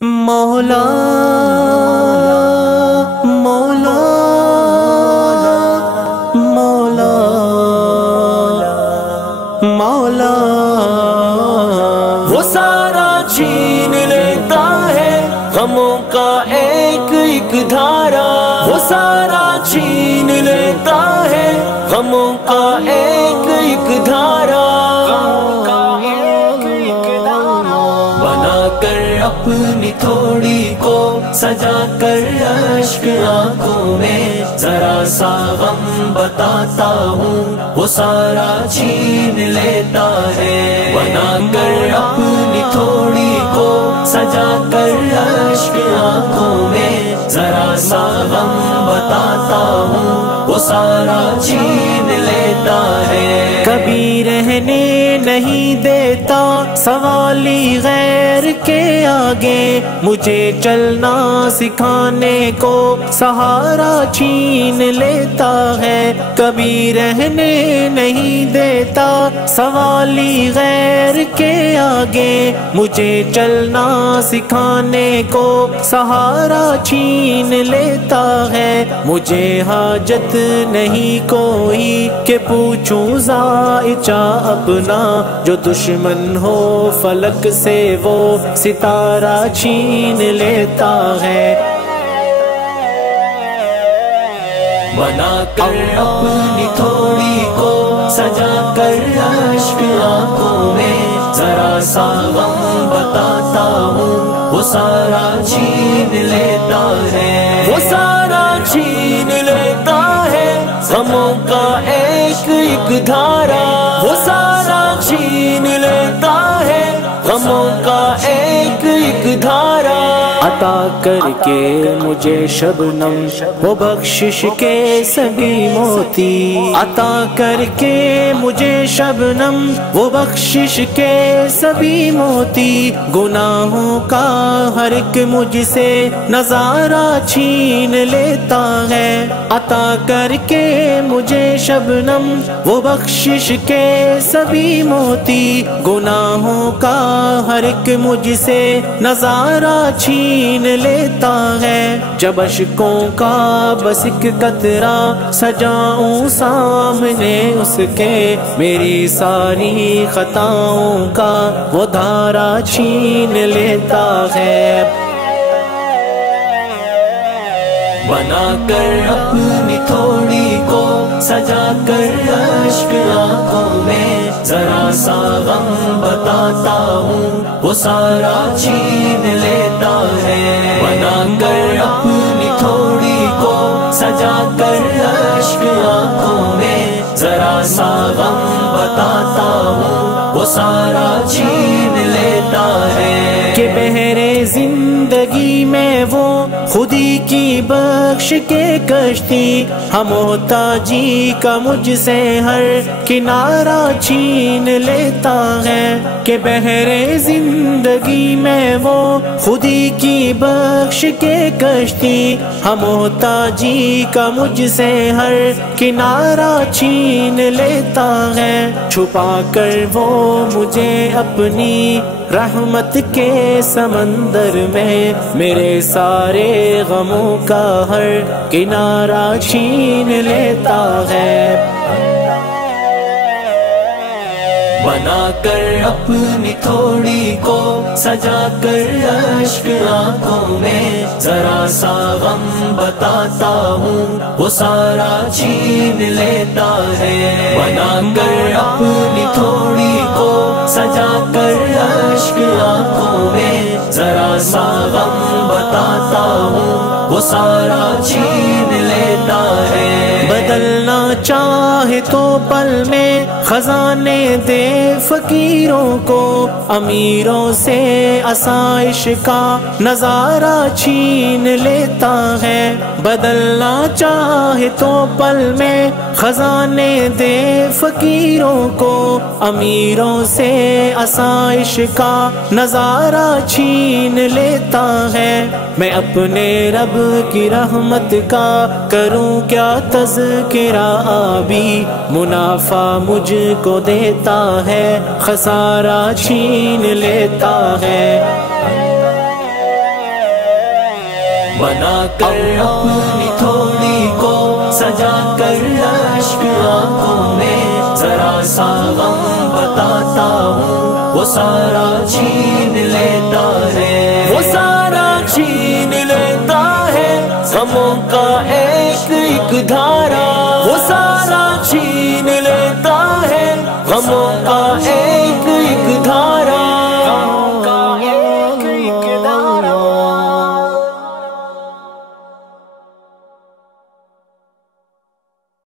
مولا مولا مولا مولا وہ سارا چھین لیتا ہے غموں کا ایک ایک دھارا، وہ سارا چھین لیتا ہے غموں کا ایک ایک دھارا، بنا کر اپنی تھوڑی کو سجا کر اشک آنکھوں میں ذرا سا غم بتاتا ہوں، وہ سارا چھین لیتا ہے، بنا کر اپنی تھوڑی کو سجا کر اشک آنکھوں میں ذرا سا غم بتاتا ہوں، وہ سارا چھین لیتا ہے، کبھی رہنے نہیں دیتا سوالی غیر کے آگے، مجھے چلنا سکھانے کو سہارا چھین لیتا ہے، کبھی رہنے نہیں دیتا سوالی غیر کے آگے، مجھے چلنا سکھانے کو سہارا چھین لیتا ہے، مجھے حاجت نہیں کوئی کہ پوچھوں ذائچہ اپنا، جو دشمن ہو فلک سے وہ ستارہ چھین لیتا ہے، بنا کر اپنی تھوڑی کو سجا کر اشک آنکھوں میں ذرا سا غم بتاتا ہوں، وہ سارا چھین لیتا ہے، وہ سارا چھین لیتا ہے غموں کا ایک ایک دھارا، وہ سارا چھین لیتا ہے غموں کا ایک ایک دھارا، عطا کر کے مجھے شبنم وہ بخشش کے سبھی موتی، عطا کر کے مجھے شبنم وہ بخشش کے سبھی موتی، گناہوں کا ہر ایک مجھ سے نظارہ چھین لیتا ہے، عطا کر کے مجھے شبنم وہ بخشش کے سبھی موتی، گناہوں کا ہر ایک مجھ سے نظارہ چھین لیتا ہے، جب اشکوں کا بس ایک قطرہ سجاؤں سامنے اس کے، میری ساری خطاؤں کا وہ دھارا چھین لیتا ہے، بنا کر اپنی تھوڑی کو سجا کر اشک آنکھوں میں ذرا سا غم بتاتا ہوں، وہ سارا چھین لیتا ہے، بنا کر اپنی تھوڑی کو سجا کر اشک آنکھوں میں ذرا سا غم بتاتا ہوں، وہ سارا چھین لیتا ہے، کہ بحر زندگی میں وہ خودی کی بخش کے کشتی، ہم محتاجی کا مجھ سے ہر کنارہ چھین لیتا ہے، کہ بحر زندگی میں وہ خودی کی بخش کے کشتی، ہم محتاجی کا مجھ سے ہر کنارہ چھین لیتا ہے، چھپا کر وہ مجھے اپنی رحمت کے سمندر میں میرے سارے غموں کا ہر کنارہ چھین لیتا ہے، بنا کر اپنی تھوڑی کو سجا کر اشک آنکھوں میں ذرا سا غم بتاتا ہوں، وہ سارا چھین لیتا ہے، بنا کر اپنی تھوڑی کو سجا کر اشک آنکھوں میں ذرا سا غم بتاتا ہوں، وہ سارا چھین لیتا ہے، بدلنا چاہے تو پل میں خزانے دے فقیروں کو، امیروں سے آسائش کا نظارہ چھین لیتا ہے، بدلنا چاہے تو پل میں خزانے دے فقیروں کو، امیروں سے آسائش کا نظارہ چھین لیتا ہے، میں اپنے رب کی رحمت کا کروں کیا تذکرہ، آبی منافع مجھ کو دیتا ہے، خسارہ چھین لیتا ہے، بنا کر اپنی تھوڑی کو سجا کر اشک آنکھوں میں ذرا سا غم بتاتا ہوں، وہ سارا چھین لیتا ہے، وہ سارا چھین لیتا ہے غموں کا ایک ایک دھارا،